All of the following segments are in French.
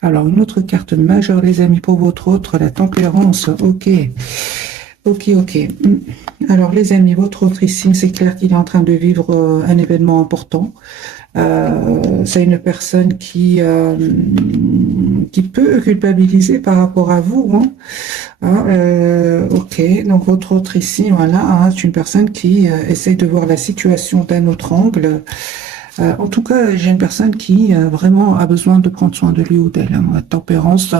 Alors, une autre carte majeure, les amis, pour votre autre, la tempérance. Ok, ok, ok. Alors, les amis, votre autre ici, c'est clair qu'il est en train de vivre un événement important. C'est une personne qui peut culpabiliser par rapport à vous, hein. Ok, donc votre autre ici, voilà, hein, c'est une personne qui essaye de voir la situation d'un autre angle. En tout cas, j'ai une personne qui vraiment a besoin de prendre soin de lui ou d'elle, hein, la tempérance,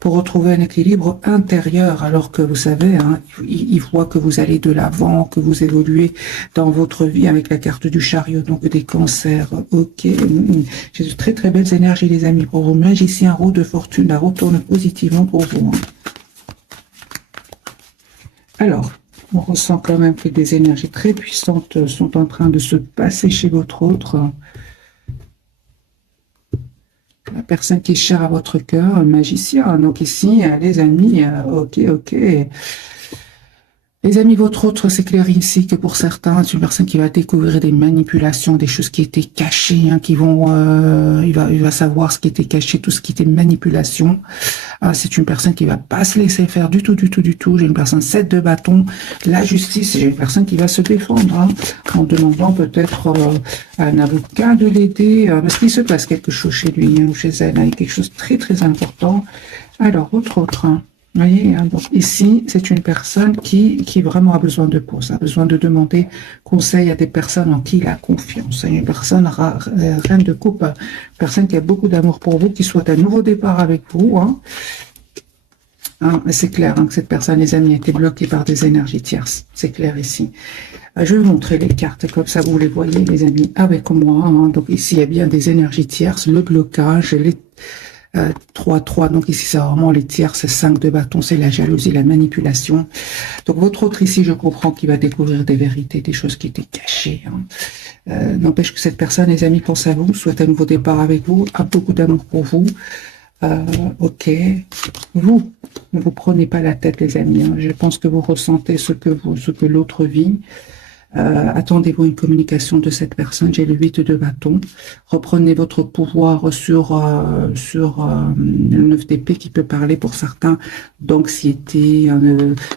pour retrouver un équilibre intérieur, alors que vous savez, hein, il voit que vous allez de l'avant, que vous évoluez dans votre vie avec la carte du chariot, donc des cancers. Ok, j'ai de très très belles énergies, les amis, pour vous. Magicien, roue de fortune, la retourne positivement pour vous, hein. Alors, on ressent quand même que des énergies très puissantes sont en train de se passer chez votre autre. La personne qui est chère à votre cœur, un magicien. Donc ici, les amis, ok, ok. Les amis, votre autre, c'est clair ici que pour certains, c'est une personne qui va découvrir des manipulations, des choses qui étaient cachées, hein, il va savoir ce qui était caché, tout ce qui était manipulation. C'est une personne qui va pas se laisser faire du tout, du tout, du tout. J'ai une personne 7 de bâton, la justice. J'ai une personne qui va se défendre, hein, en demandant peut-être à un avocat de l'aider, parce qu'il se passe quelque chose chez lui, hein, ou chez elle, hein, quelque chose de très, très important. Alors, autre, hein. Vous voyez, hein, donc ici, c'est une personne qui vraiment a besoin de pause, a besoin de demander conseil à des personnes en qui il a confiance. Une personne reine de coupe, personne qui a beaucoup d'amour pour vous, qui souhaite un nouveau départ avec vous, hein. C'est clair, hein, que cette personne, les amis, a été bloquée par des énergies tierces. C'est clair ici. Je vais vous montrer les cartes, comme ça vous les voyez, les amis, avec moi, hein. Donc ici, il y a bien des énergies tierces, le blocage, les 3-3, donc ici c'est vraiment les tiers, c'est 5 de bâton, c'est la jalousie, la manipulation. Donc votre autre ici, je comprends qu'il va découvrir des vérités, des choses qui étaient cachées, hein. N'empêche que cette personne, les amis, pense à vous, souhaite un nouveau départ avec vous, a beaucoup d'amour pour vous. Ok, vous ne vous prenez pas la tête, les amis, hein. Je pense que vous ressentez ce que l'autre vit. Attendez-vous une communication de cette personne. J'ai le 8 de bâton. Reprenez votre pouvoir sur le 9 d'épée qui peut parler pour certains d'anxiété.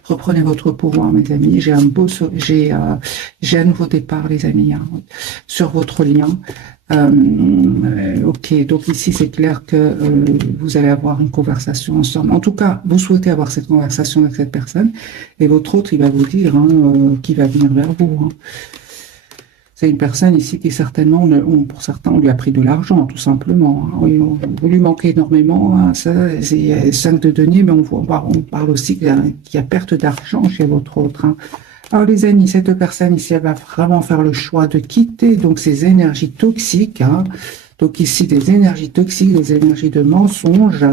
Reprenez votre pouvoir, mes amis. J'ai un nouveau départ, les amis, hein, sur votre lien. Ok, donc ici c'est clair que vous allez avoir une conversation ensemble. En tout cas, vous souhaitez avoir cette conversation avec cette personne, et votre autre, il va vous dire, hein, qu'il va venir vers vous, hein. C'est une personne ici qui certainement, pour certains, on lui a pris de l'argent, tout simplement, hein. Oui, vous lui manquez énormément, hein. Ça, c'est 5 de denier, mais on parle aussi qu'il y a perte d'argent chez votre autre, hein. Alors les amis, cette personne ici, elle va vraiment faire le choix de quitter donc ces énergies toxiques, hein. Donc ici, des énergies toxiques, des énergies de mensonges.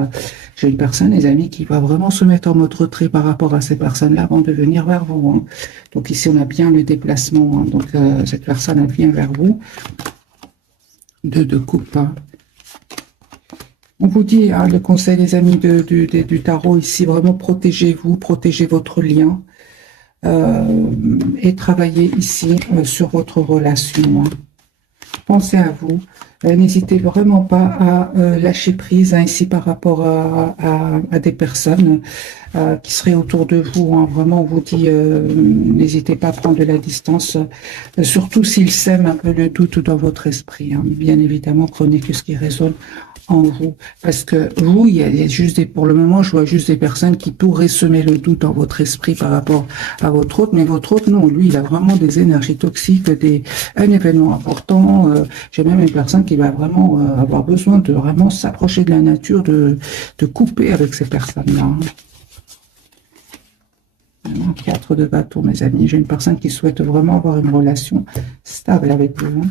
J'ai une personne, les amis, qui va vraiment se mettre en mode retrait par rapport à ces personnes-là avant de venir vers vous, hein. Donc ici, on a bien le déplacement, hein. Donc cette personne, elle vient vers vous. De coupe, hein. On vous dit, hein, le conseil, les amis, du tarot ici, vraiment protégez-vous, protégez votre lien. Et travailler ici sur votre relation, hein. Pensez à vous. N'hésitez vraiment pas à lâcher prise, hein, ici par rapport à des personnes qui seraient autour de vous, hein. Vraiment, on vous dit, n'hésitez pas à prendre de la distance, surtout s'ils sèment un peu le doute dans votre esprit, hein. Bien évidemment, prenez que ce qui résonne en vous. Parce que vous, il y a juste pour le moment, je vois juste des personnes qui pourraient semer le doute dans votre esprit par rapport à votre autre, mais votre autre, non, lui, il a vraiment des énergies toxiques, un événement important. J'ai même une personne qui va vraiment avoir besoin de vraiment s'approcher de la nature, de couper avec ces personnes-là, hein. 4 de bâton, mes amis. J'ai une personne qui souhaite vraiment avoir une relation stable avec vous, hein.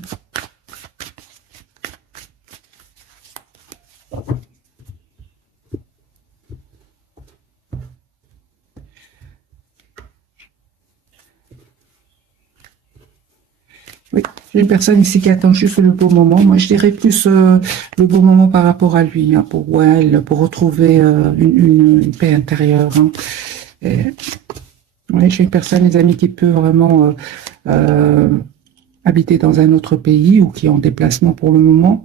Oui, j'ai une personne ici qui attend juste le bon moment. Moi, je dirais plus le bon moment par rapport à lui, hein, pour elle, pour retrouver une paix intérieure, hein. Oui, j'ai une personne, les amis, qui peut vraiment habiter dans un autre pays ou qui est en déplacement pour le moment.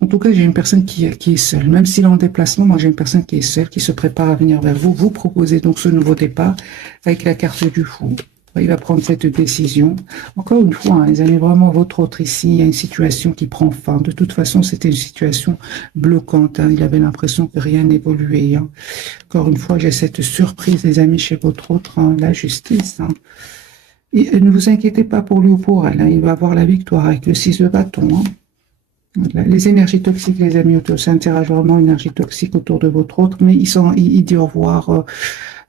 En tout cas, j'ai une personne qui est seule. Même s'il est en déplacement, moi j'ai une personne qui est seule, qui se prépare à venir vers vous. Vous proposez donc ce nouveau départ avec la carte du fou. Il va prendre cette décision. Encore une fois, hein, les amis, vraiment votre autre ici, il y a une situation qui prend fin. De toute façon, c'était une situation bloquante. Hein. Il avait l'impression que rien n'évoluait. Hein. Encore une fois, j'ai cette surprise, les amis, chez votre autre, hein, la justice. Hein. Et ne vous inquiétez pas pour lui ou pour elle. Hein. Il va avoir la victoire avec le 6 de bâton. Hein. Voilà. Les énergies toxiques, les amis, ça interagit vraiment énergie toxique autour de votre autre, mais il dit au revoir,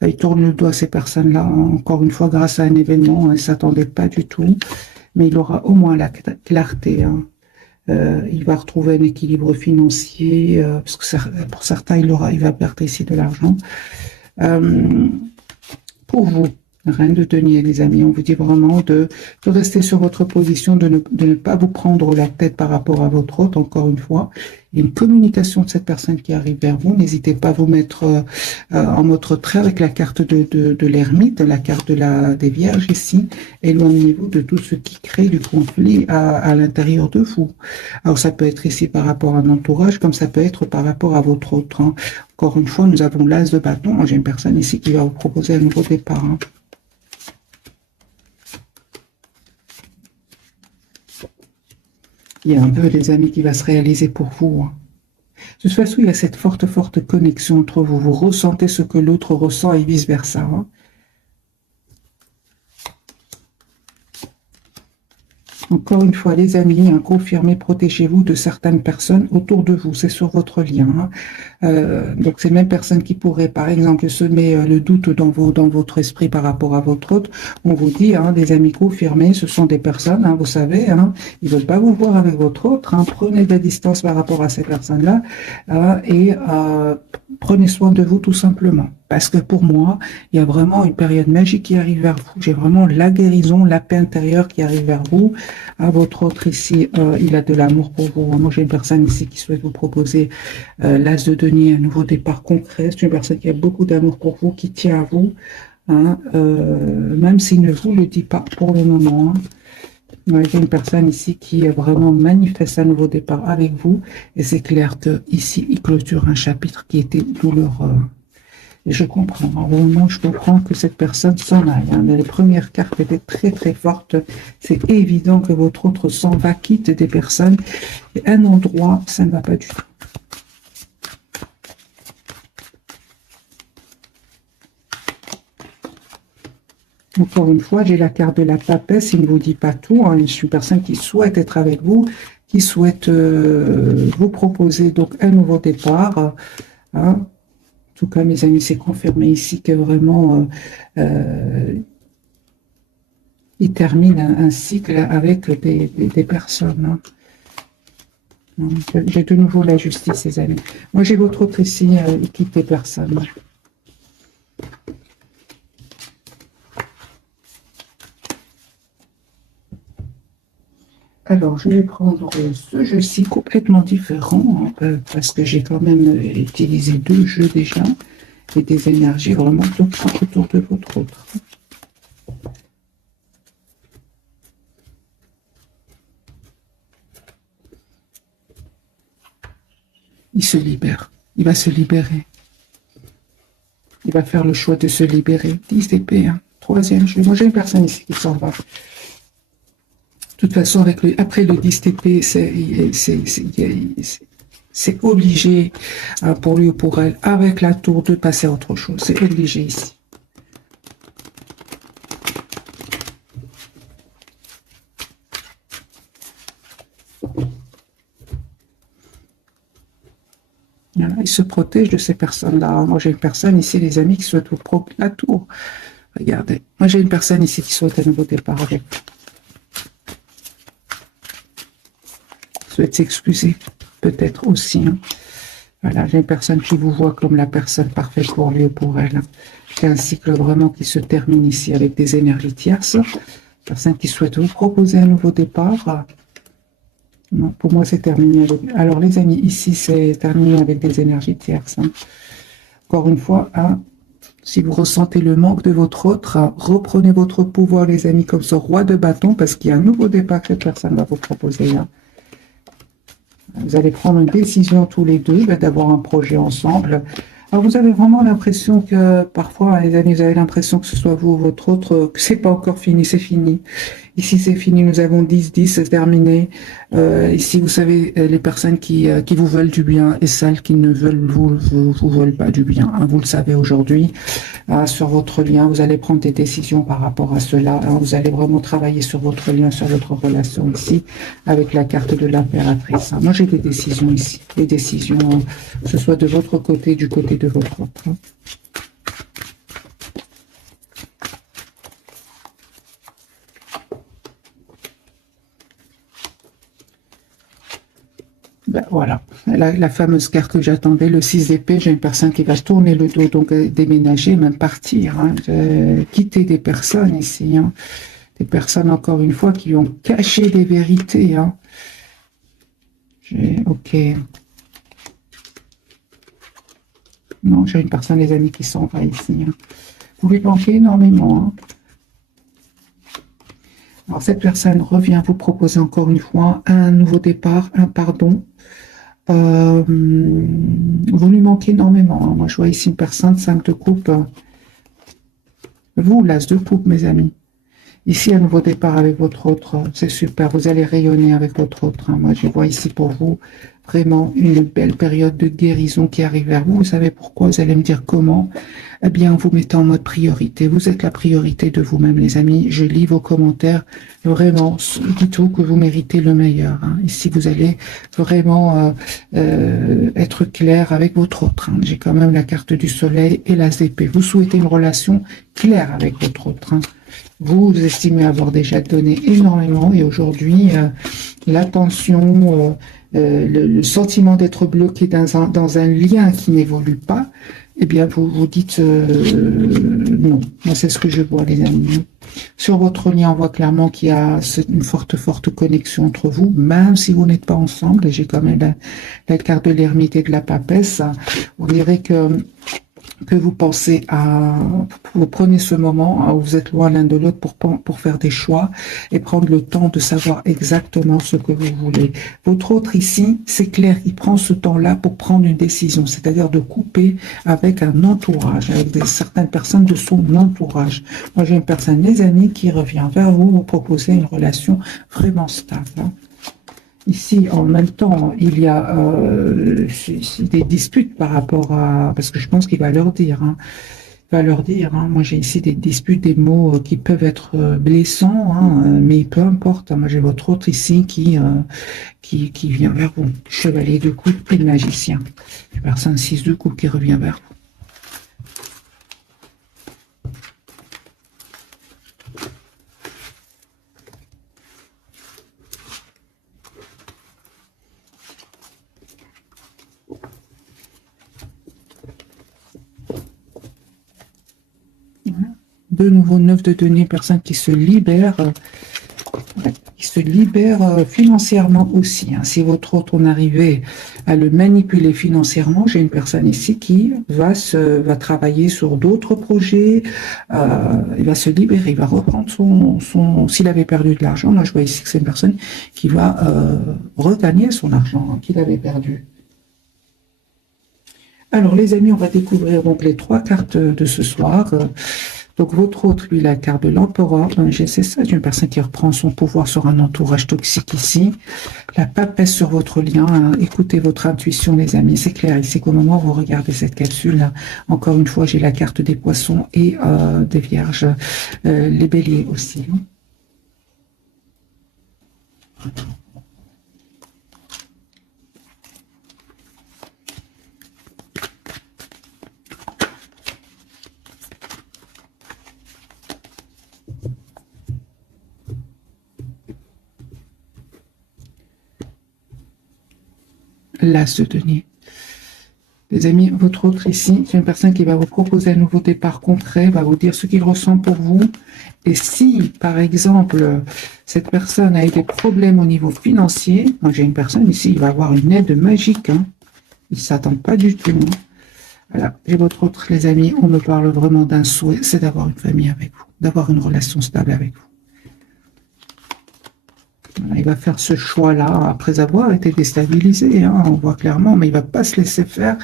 il tourne le doigt à ces personnes-là, encore une fois, grâce à un événement, il ne s'attendait pas du tout, mais il aura au moins la clarté. Hein. Il va retrouver un équilibre financier, parce que pour certains, il va perdre ici de l'argent. Pour vous, reine de denier, les amis, on vous dit vraiment de rester sur votre position, de ne pas vous prendre la tête par rapport à votre hôte, encore une fois. Il y a une communication de cette personne qui arrive vers vous. N'hésitez pas à vous mettre en mode retrait avec la carte de l'ermite, la carte des vierges ici. Éloignez-vous de tout ce qui crée du conflit à l'intérieur de vous. Alors ça peut être ici par rapport à un entourage, comme ça peut être par rapport à votre autre. Hein. Encore une fois, nous avons l'as de bâton. J'ai une personne ici qui va vous proposer un nouveau départ. Hein. Il y a un peu, les amis, qui va se réaliser pour vous. Hein. De toute façon, il y a cette forte connexion entre vous. Vous ressentez ce que l'autre ressent et vice-versa. Hein. Encore une fois, les amis, hein, confirmez, protégez-vous de certaines personnes autour de vous. C'est sur votre lien. Hein. Donc, ces mêmes personnes qui pourraient, par exemple, semer le doute dans votre esprit par rapport à votre autre. On vous dit, hein, des amis confirmés, ce sont des personnes, hein, vous savez, hein, ils veulent pas vous voir avec votre autre. Hein, prenez de la distance par rapport à ces personnes-là et prenez soin de vous tout simplement. Parce que pour moi, il y a vraiment une période magique qui arrive vers vous. J'ai vraiment la guérison, la paix intérieure qui arrive vers vous. À votre autre ici, il a de l'amour pour vous. Moi, j'ai une personne ici qui souhaite vous proposer l'as de denier, un nouveau départ concret. C'est une personne qui a beaucoup d'amour pour vous, qui tient à vous, hein, même s'il ne vous le dit pas pour le moment. Hein. J'ai une personne ici qui vraiment manifeste un nouveau départ avec vous. Et c'est clair que ici, il clôture un chapitre qui était douloureux. Et je comprends, vraiment, je comprends que cette personne s'en aille. Hein. Les premières cartes étaient très fortes. C'est évident que votre autre s'en va, quitte des personnes. Et un endroit, ça ne va pas du tout. Encore une fois, j'ai la carte de la papesse, il ne vous dit pas tout. Hein. Je suis une personne qui souhaite être avec vous, qui souhaite vous proposer donc un nouveau départ. Hein. En tout cas, mes amis, c'est confirmé ici que vraiment, il termine un cycle avec des personnes. Hein. J'ai de nouveau la justice, les amis. Moi, j'ai votre autre ici, il quitte des personnes. Alors, je vais prendre ce jeu-ci complètement différent, parce que j'ai quand même utilisé 2 jeux déjà, et des énergies vraiment toxiques autour de votre autre. Il se libère, il va se libérer. Il va faire le choix de se libérer. 10 d'épée, hein. 3e jeu. Moi, j'ai une personne ici qui s'en va. De toute façon, après le 10 d'épée, c'est obligé pour lui ou pour elle, avec la tour, de passer à autre chose. C'est obligé ici. Voilà, il se protège de ces personnes-là. Moi, j'ai une personne ici, les amis, qui souhaite vous prendre la tour. Regardez. Moi, j'ai une personne ici qui souhaite un nouveau départ avec vous. Souhaite s'excuser, peut-être aussi. Hein. Voilà, j'ai une personne qui vous voit comme la personne parfaite pour lui ou pour elle. Hein. C'est un cycle vraiment qui se termine ici avec des énergies tierces. Personne qui souhaite vous proposer un nouveau départ. Non, pour moi, c'est terminé. Alors, les amis, ici, c'est terminé avec des énergies tierces. Hein. Encore une fois, hein, si vous ressentez le manque de votre autre, hein, reprenez votre pouvoir, les amis, comme ce roi de bâton, parce qu'il y a un nouveau départ que cette personne va vous proposer. Hein. Vous allez prendre une décision tous les deux d'avoir un projet ensemble. Alors vous avez vraiment l'impression que parfois, les amis, vous avez l'impression que ce soit vous ou votre autre, que c'est pas encore fini, c'est fini. Ici, c'est fini, nous avons 10-10, c'est terminé. Ici, vous savez, les personnes qui vous veulent du bien et celles qui ne veulent vous veulent pas du bien. Hein, vous le savez aujourd'hui, sur votre lien, vous allez prendre des décisions par rapport à cela. Hein, vous allez vraiment travailler sur votre lien, sur votre relation ici, avec la carte de l'impératrice. Hein. Moi, j'ai des décisions ici, des décisions, que ce soit de votre côté, du côté de votre autre. Hein. Ben, voilà, la fameuse carte que j'attendais, le 6 d'épée, j'ai une personne qui va se tourner le dos, donc déménager, même partir, hein, quitter des personnes ici, hein, des personnes, encore une fois, qui ont caché des vérités. Hein. Ok. Non, j'ai une personne, les amis, qui s'en va ici. Hein. Vous lui manquez énormément. Hein. Alors, cette personne revient vous proposer encore une fois un nouveau départ, un pardon. Vous lui manquez énormément. Hein. Moi, je vois ici une personne, 5 de coupe. Vous, l'as de coupe, mes amis. Ici, un nouveau départ avec votre autre. C'est super. Vous allez rayonner avec votre autre. Hein. Moi, je vois ici pour vous vraiment une belle période de guérison qui arrive vers vous. Vous savez pourquoi? Vous allez me dire comment? Eh bien, en vous mettant en mode priorité. Vous êtes la priorité de vous-même, les amis. Je lis vos commentaires. Vraiment, dites-vous que vous méritez le meilleur. Hein. Ici, vous allez vraiment être clair avec votre autre. Hein. J'ai quand même la carte du soleil et la épée. Vous souhaitez une relation claire avec votre autre. Hein. Vous estimez avoir déjà donné énormément et aujourd'hui, l'attention, le sentiment d'être bloqué dans un lien qui n'évolue pas, eh bien, vous vous dites non. Moi, c'est ce que je vois, les amis. Sur votre lien, on voit clairement qu'il y a une forte connexion entre vous, même si vous n'êtes pas ensemble. Et j'ai quand même la carte de l'ermite et de la papesse. On dirait que vous pensez vous prenez ce moment où vous êtes loin l'un de l'autre pour faire des choix et prendre le temps de savoir exactement ce que vous voulez. Votre autre ici, c'est clair, il prend ce temps-là pour prendre une décision, c'est-à-dire de couper avec un entourage, avec certaines personnes de son entourage. Moi, j'ai une personne, les amis, qui revient vers vous, vous proposer une relation vraiment stable. Hein. Ici, en même temps, il y a des disputes par rapport à... Parce que je pense qu'il va leur dire. Hein, il va leur dire. Hein, moi, j'ai ici des disputes, des mots qui peuvent être blessants, hein, mais peu importe. Hein, moi, j'ai votre autre ici qui vient vers vous. Chevalier de coupe et le magicien. J'ai personne 6 de coupe qui revient vers vous. De nouveau 9 de denier, personne qui se libère, financièrement aussi. Hein. Si votre autre, on arrivait à le manipuler financièrement, j'ai une personne ici qui va travailler sur d'autres projets, il va se libérer, il va reprendre s'il avait perdu de l'argent, moi je vois ici que c'est une personne qui va regagner son argent hein, qu'il avait perdu. Alors les amis, on va découvrir donc les 3 cartes de ce soir. Donc, votre autre, lui, la carte de l'empereur. C'est ça, une personne qui reprend son pouvoir sur un entourage toxique ici. La papesse sur votre lien. Hein. Écoutez votre intuition, les amis. C'est clair, ici qu'au moment où vous regardez cette capsule, encore une fois, j'ai la carte des poissons et des vierges. Les béliers aussi. L'as de denier. Les amis, votre autre ici, c'est une personne qui va vous proposer un nouveau départ concret, va vous dire ce qu'il ressent pour vous. Et si, par exemple, cette personne a eu des problèmes au niveau financier, moi j'ai une personne ici, il va avoir une aide magique. Hein. Il ne s'attend pas du tout. Hein. Voilà, j'ai votre autre, les amis, on me parle vraiment d'un souhait, c'est d'avoir une famille avec vous, d'avoir une relation stable avec vous. Il va faire ce choix-là après avoir été déstabilisé, hein, on voit clairement, mais il va pas se laisser faire.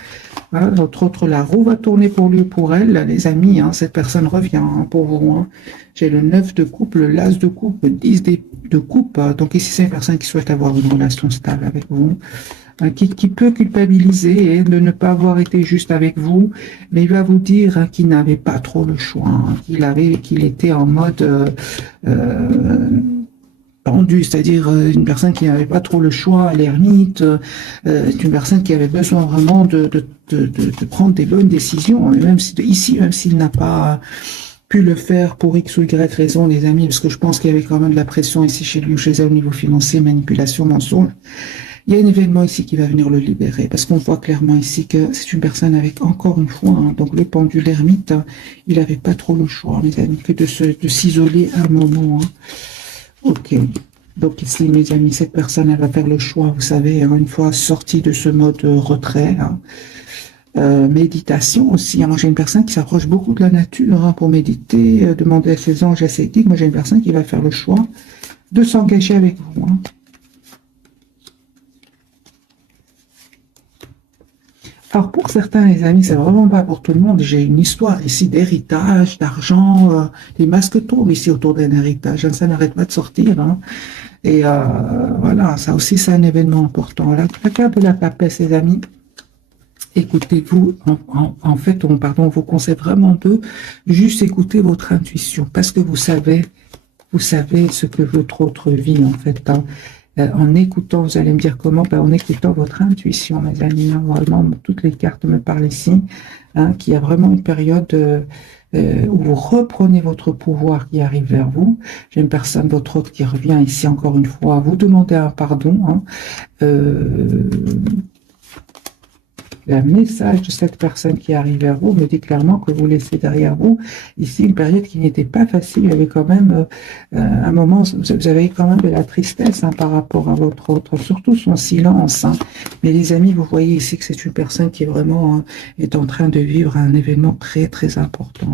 Hein. Autre, la roue va tourner pour lui ou pour elle, les amis. Hein, cette personne revient hein, pour vous. Hein. J'ai le 9 de coupe, le l'as de coupe, le 10 de coupe. Donc ici, c'est une personne qui souhaite avoir une relation stable avec vous. Qui peut culpabiliser de ne pas avoir été juste avec vous, mais il va vous dire hein, qu'il n'avait pas trop le choix, hein, qu'il était en mode pendu, c'est-à-dire une personne qui n'avait pas trop le choix, l'ermite, une personne qui avait besoin vraiment de prendre des bonnes décisions, et même si, ici, même s'il n'a pas pu le faire pour X ou Y raison, les amis, parce que je pense qu'il y avait quand même de la pression ici chez lui ou chez elle au niveau financier, manipulation, mensonge. Il y a un événement ici qui va venir le libérer, parce qu'on voit clairement ici que c'est une personne avec encore une fois, hein, donc le pendule ermite, hein, il n'avait pas trop le choix, mes amis, que de s'isoler un moment. Hein. Ok. Donc ici, mes amis, cette personne, elle va faire le choix, vous savez, hein, une fois sortie de ce mode retrait, hein. Méditation aussi. Moi, j'ai une personne qui s'approche beaucoup de la nature hein, pour méditer, demander à ses anges, à ses guides. Moi, j'ai une personne qui va faire le choix de s'engager avec vous. Hein. Alors pour certains, les amis, c'est vraiment pas pour tout le monde. J'ai une histoire ici d'héritage, d'argent, les masques tombent ici autour d'un héritage. Hein, ça n'arrête pas de sortir. Hein. Et voilà, ça aussi, c'est un événement important. La carte de la papesse, les amis, écoutez-vous, en fait, on vous conseille vraiment de juste écouter votre intuition parce que vous savez ce que votre autre vie, en fait. Hein. En écoutant, vous allez me dire comment, en écoutant votre intuition, mes amis, hein, vraiment, toutes les cartes me parlent ici, hein, qu'il y a vraiment une période où vous reprenez votre pouvoir qui arrive vers vous. J'ai une personne, votre autre, qui revient ici encore une fois, vous demander un pardon. Hein, le message de cette personne qui arrive vers vous me dit clairement que vous laissez derrière vous ici une période qui n'était pas facile. Il y avait quand même un moment, vous avez quand même de la tristesse hein, par rapport à votre autre, surtout son silence. Hein. Mais les amis, vous voyez ici que c'est une personne qui est vraiment est en train de vivre un événement très très important.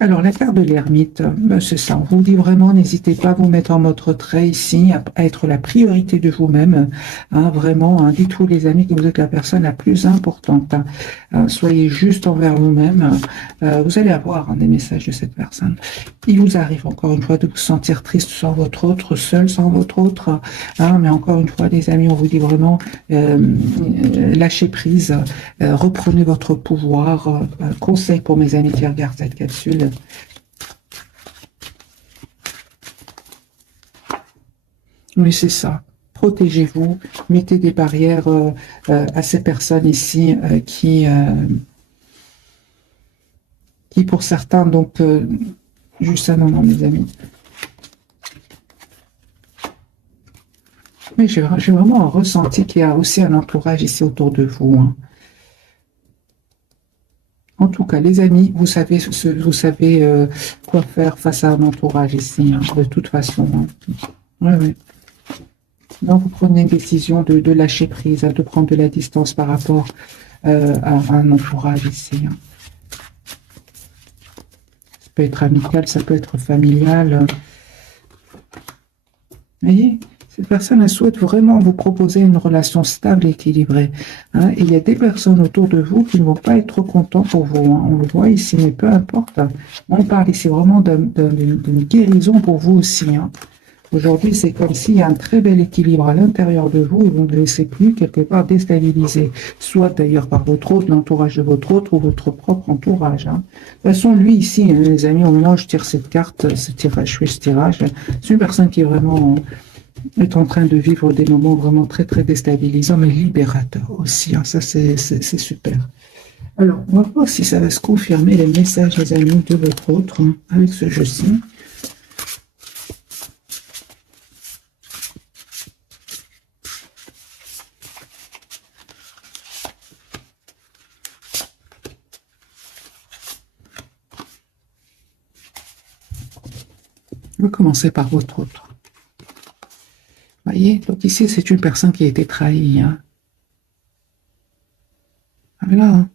Alors, la carte de l'ermite, c'est ça. On vous dit vraiment, n'hésitez pas à vous mettre en mode retrait ici, à être la priorité de vous-même. Hein, vraiment, hein, dites-vous les amis que vous êtes la personne la plus importante. Hein. Soyez juste envers vous-même. Vous allez avoir hein, des messages de cette personne. Il vous arrive encore une fois de vous sentir triste sans votre autre, seul sans votre autre. Hein, mais encore une fois, les amis, on vous dit vraiment, lâchez prise, reprenez votre pouvoir. Conseil pour mes amis qui regardent cette capsule. Oui, c'est ça. Protégez-vous, mettez des barrières à ces personnes ici qui, pour certains, donc, juste un moment, mes amis. Mais j'ai vraiment ressenti qu'il y a aussi un entourage ici autour de vous. Hein. En tout cas, les amis, vous savez quoi faire face à un entourage ici, hein, de toute façon. Hein. Ouais, ouais. Donc, vous prenez une décision de lâcher prise, de prendre de la distance par rapport à un entourage ici. Hein. Ça peut être amical, ça peut être familial. Vous voyez ? Cette personne, elle souhaite vraiment vous proposer une relation stable et équilibrée. Hein. Et il y a des personnes autour de vous qui ne vont pas être contents pour vous. Hein. On le voit ici, mais peu importe. On parle ici vraiment d'une guérison pour vous aussi. Hein. Aujourd'hui, c'est comme s'il y a un très bel équilibre à l'intérieur de vous et vous ne laissez plus quelque part déstabiliser. Soit d'ailleurs par votre autre, l'entourage de votre autre ou votre propre entourage. Hein. De toute façon, lui ici, les amis, au moment où je tire cette carte, ce tirage, je fais ce tirage, c'est une personne qui est vraiment... est en train de vivre des moments vraiment très, très déstabilisants, mais libérateurs aussi. Hein. Ça, c'est super. Alors, on va voir si ça va se confirmer, les messages, les amis, de votre autre, hein, avec ce jeu-ci. On va commencer par votre autre. Voyez, donc ici, c'est une personne qui a été trahie. Hein. Voilà.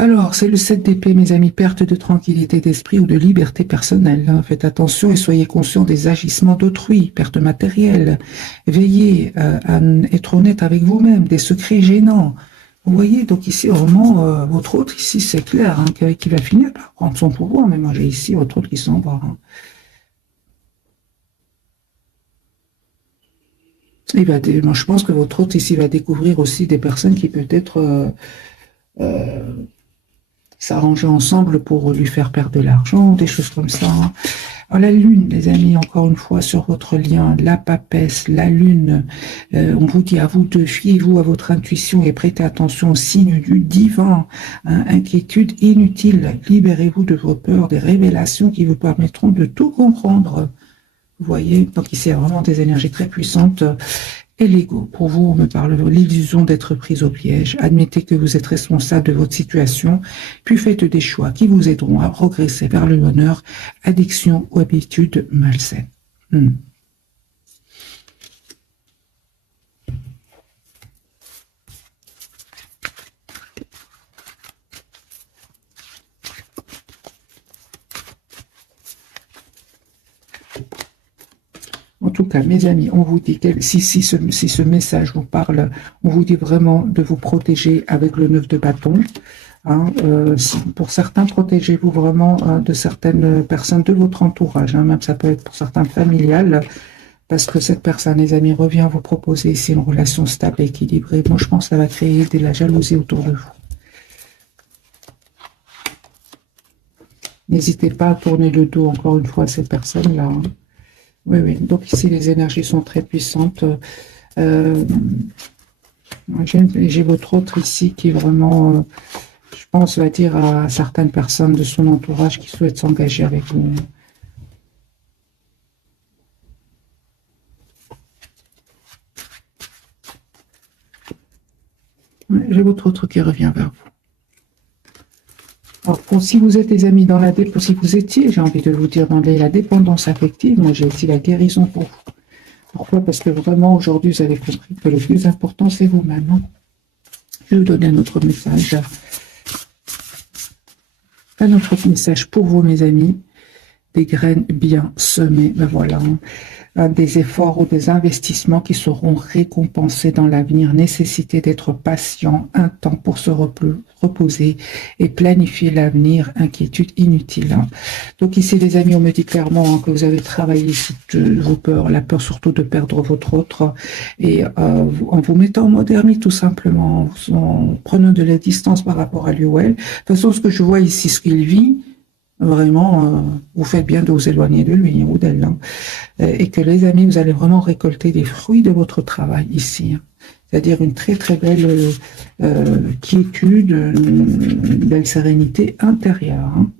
Alors, c'est le 7 d'épée, mes amis, perte de tranquillité d'esprit ou de liberté personnelle, hein. Faites attention et soyez conscients des agissements d'autrui, perte matérielle. Veillez à être honnête avec vous-même, des secrets gênants. Vous voyez, donc ici, vraiment, votre autre, ici, c'est clair, hein, qui va finir par prendre son pouvoir, mais moi, j'ai ici votre autre qui s'en va, hein. Moi, je pense que votre autre ici va découvrir aussi des personnes qui peut-être euh, s'arranger ensemble pour lui faire perdre de l'argent, des choses comme ça, hein. Alors, la lune, les amis, encore une fois, sur votre lien, la papesse, la lune, on vous dit à vous deux, fiez-vous à votre intuition et prêtez attention aux signes du divin, hein. Inquiétude inutile, libérez-vous de vos peurs, des révélations qui vous permettront de tout comprendre. Vous voyez, donc ici, il y a vraiment des énergies très puissantes. Et l'ego, pour vous, on me parle de l'illusion d'être prise au piège. Admettez que vous êtes responsable de votre situation, puis faites des choix qui vous aideront à progresser vers le bonheur, addiction ou habitude malsaine. En tout cas, mes amis, on vous dit que si ce message vous parle, on vous dit vraiment de vous protéger avec le 9 de bâton, hein. Pour certains, protégez-vous vraiment de certaines personnes de votre entourage, hein. Même ça peut être pour certains familial, parce que cette personne, les amis, revient vous proposer ici une relation stable et équilibrée. Moi, je pense que ça va créer de la jalousie autour de vous. N'hésitez pas à tourner le dos encore une fois à ces personnes-là, hein. Oui, oui. Donc ici, les énergies sont très puissantes. Euh, j'ai votre autre ici qui est vraiment, je pense, va dire à certaines personnes de son entourage qui souhaitent s'engager avec vous. J'ai votre autre qui revient vers vous. Alors, si vous êtes des amis dans la dépendance, si vous étiez, j'ai envie de vous dire, dans la dépendance affective, moi j'ai ici la guérison pour vous. Pourquoi? Parce que vraiment, aujourd'hui, vous avez compris que le plus important, c'est vous-même, hein. Je vais vous donner un autre message. Un autre message pour vous, mes amis. Des graines bien semées, ben voilà, des efforts ou des investissements qui seront récompensés dans l'avenir. Nécessité d'être patient, un temps pour se reposer et planifier l'avenir, inquiétude inutile, hein. Donc ici, les amis, on me dit clairement, hein, que vous avez travaillé vos peurs, la peur surtout de perdre votre autre, et en vous mettant en mode ermite tout simplement, en prenant de la distance par rapport à lui ou elle. De toute façon, ce que je vois ici, ce qu'il vit, vraiment, vous faites bien de vous éloigner de lui ou d'elle, hein. Et que les amis, vous allez vraiment récolter des fruits de votre travail ici, hein. C'est-à-dire une très très belle quiétude, une belle sérénité intérieure, hein.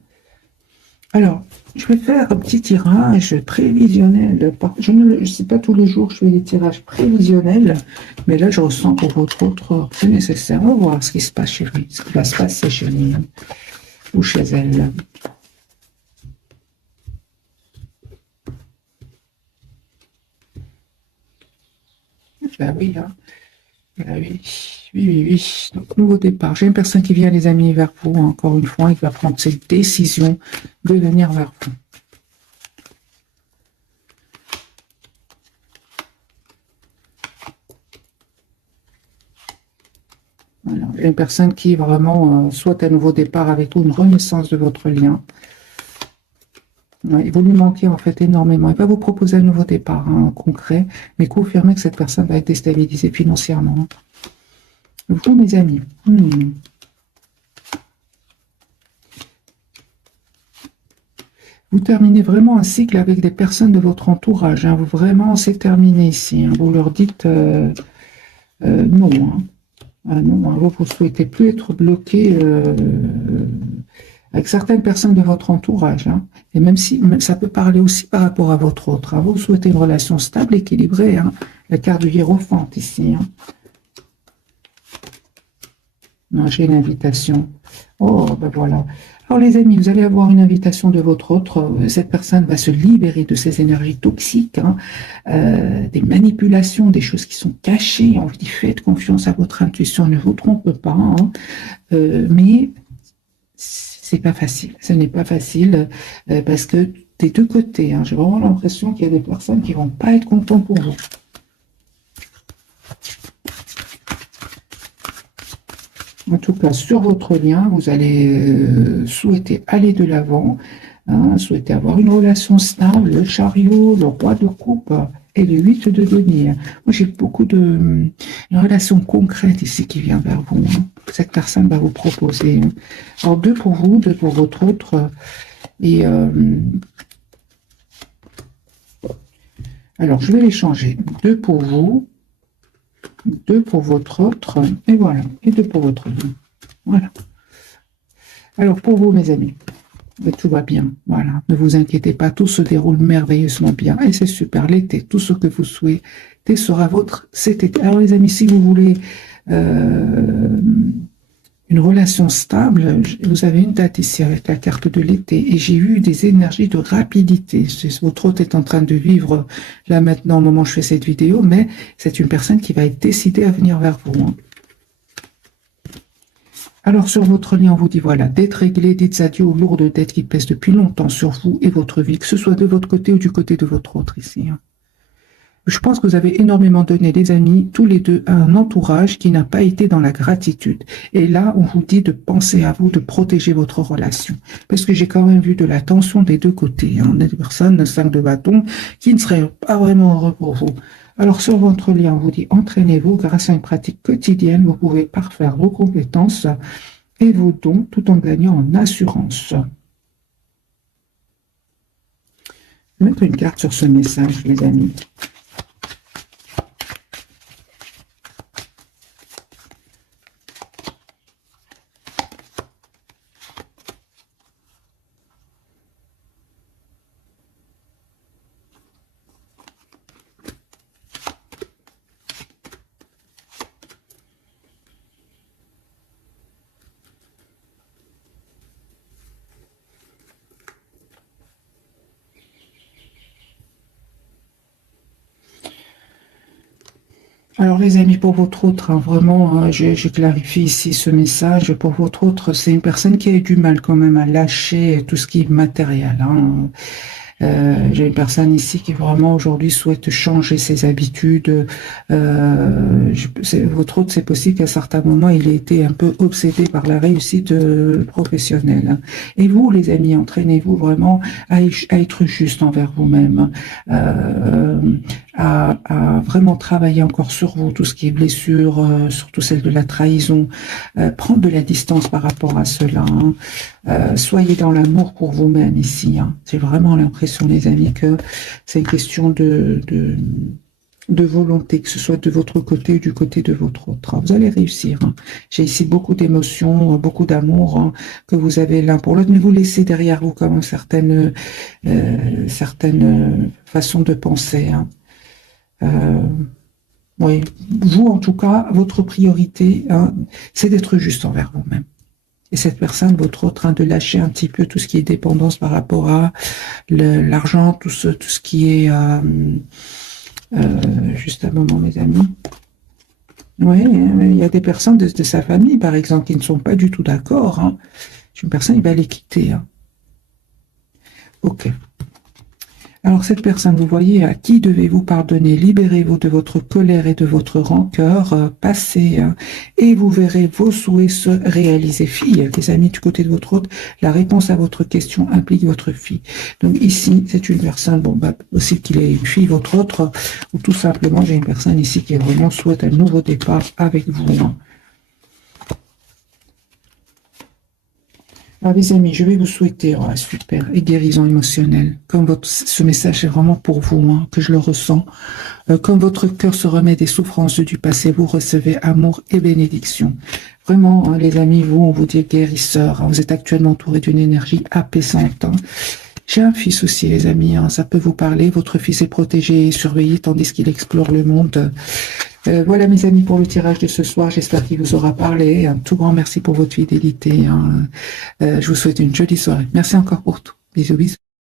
Alors, je vais faire un petit tirage prévisionnel. Je ne sais pas tous les jours, je fais des tirages prévisionnels, mais là, je ressens pour votre autre, c'est nécessaire. On va voir ce qui se passe chez lui, ce qui va se passer chez lui, hein, ou chez elle. Ben oui, hein. Ben oui, oui, oui, oui. Donc, nouveau départ. J'ai une personne qui vient, les amis, vers vous, hein, encore une fois, et qui va prendre cette décision de venir vers vous. Voilà. J'ai une personne qui vraiment souhaite un nouveau départ avec vous, une renaissance de votre lien. Ouais, vous lui manquez en fait énormément. Il va vous proposer un nouveau départ, hein, concret, mais confirmez que cette personne va être déstabilisée financièrement. Vous, mes amis. Vous terminez vraiment un cycle avec des personnes de votre entourage, hein. Vous vraiment, c'est terminé ici, hein. Vous leur dites non, hein. Non, hein. Vous ne souhaitez plus être bloqué avec certaines personnes de votre entourage, hein. Et même si ça peut parler aussi par rapport à votre autre, hein. Vous souhaitez une relation stable, équilibrée, hein. La carte du hiérophant ici, hein. Non, j'ai une invitation. Oh, ben voilà. Alors les amis, vous allez avoir une invitation de votre autre. Cette personne va se libérer de ces énergies toxiques, hein, des manipulations, des choses qui sont cachées. On vous dit, faites confiance à votre intuition, ne vous trompez pas, hein. Mais c'est pas facile. Ce n'est pas facile parce que des deux côtés, hein, j'ai vraiment l'impression qu'il y a des personnes qui vont pas être contentes pour vous. En tout cas, sur votre lien, vous allez souhaiter aller de l'avant, hein, souhaiter avoir une relation stable, le chariot, le roi de coupe et le 8 de denier. Moi, j'ai beaucoup une relation concrète ici qui vient vers vous. Hein. Cette personne va vous proposer. Hein. Alors, 2 pour vous, 2 pour votre autre. Et alors, je vais les changer. 2 pour vous. 2 pour votre autre, et voilà, et 2 pour votre vie. Voilà. Alors, pour vous, mes amis, tout va bien, voilà. Ne vous inquiétez pas, tout se déroule merveilleusement bien, et c'est super. L'été, tout ce que vous souhaitez sera votre cet été. Alors, les amis, si vous voulez une relation stable, vous avez une date ici avec la carte de l'été, et j'ai eu des énergies de rapidité. Votre hôte est en train de vivre là maintenant au moment où je fais cette vidéo, mais c'est une personne qui va être décidée à venir vers vous. Hein. Alors sur votre lien, on vous dit voilà, d'être réglé, dites adieu aux lourdes dettes qui pèsent depuis longtemps sur vous et votre vie, que ce soit de votre côté ou du côté de votre autre ici. Hein. Je pense que vous avez énormément donné, les amis, tous les deux, à un entourage qui n'a pas été dans la gratitude. Et là, on vous dit de penser à vous, de protéger votre relation. Parce que j'ai quand même vu de la tension des deux côtés. Hein. Des personnes, 5 de bâton, qui ne seraient pas vraiment heureux pour vous. Alors, sur votre lien, on vous dit, entraînez-vous grâce à une pratique quotidienne. Vous pouvez parfaire vos compétences et vos dons tout en gagnant en assurance. Je vais mettre une carte sur ce message, les amis. Alors les amis, pour votre autre, hein, vraiment, hein, je clarifie ici ce message. Pour votre autre, c'est une personne qui a eu du mal quand même à lâcher tout ce qui est matériel. Hein. J'ai une personne ici qui vraiment aujourd'hui souhaite changer ses habitudes. Votre autre, c'est possible qu'à certains moments, il ait été un peu obsédé par la réussite professionnelle. Hein. Et vous, les amis, entraînez-vous vraiment à être juste envers vous-même, à vraiment travailler encore sur vous, tout ce qui est blessure, surtout celle de la trahison, prendre de la distance par rapport à cela. Hein. Soyez dans l'amour pour vous-même ici. Hein. J'ai vraiment l'impression, les amis, que c'est une question de volonté, que ce soit de votre côté ou du côté de votre autre. Vous allez réussir. Hein. J'ai ici beaucoup d'émotions, beaucoup d'amour hein, que vous avez l'un pour l'autre, mais vous laissez derrière vous quand même certaines façons de penser. Hein. Oui, vous en tout cas, votre priorité, hein, c'est d'être juste envers vous-même. Et cette personne, votre autre, hein, de lâcher un petit peu tout ce qui est dépendance par rapport à l'argent, tout ce qui est... juste un moment, mes amis. Oui, il y a des personnes de sa famille, par exemple, qui ne sont pas du tout d'accord. Hein. Une personne, il va les quitter. Hein. Ok. Alors cette personne, vous voyez, à qui devez-vous pardonner? Libérez-vous de votre colère et de votre rancœur, passez, hein, et vous verrez vos souhaits se réaliser. Fille, les amis, du côté de votre autre, la réponse à votre question implique votre fille. Donc ici, c'est une personne, bon, bah, possible qu'il ait une fille, votre autre, ou tout simplement, j'ai une personne ici qui vraiment souhaite un nouveau départ avec vous. Hein. Alors les amis, je vais vous souhaiter, oh, super, et guérison émotionnelle. Comme ce message est vraiment pour vous, hein, que je le ressens. Comme votre cœur se remet des souffrances du passé, vous recevez amour et bénédiction. Vraiment, hein, les amis, vous, on vous dit guérisseur. Hein, vous êtes actuellement entouré d'une énergie apaisante. Hein. J'ai un fils aussi, les amis, hein, ça peut vous parler. Votre fils est protégé et surveillé tandis qu'il explore le monde. Voilà mes amis pour le tirage de ce soir, j'espère qu'il vous aura parlé. Un tout grand merci pour votre fidélité. Hein. Je vous souhaite une jolie soirée. Merci encore pour tout. Bisous, bisous.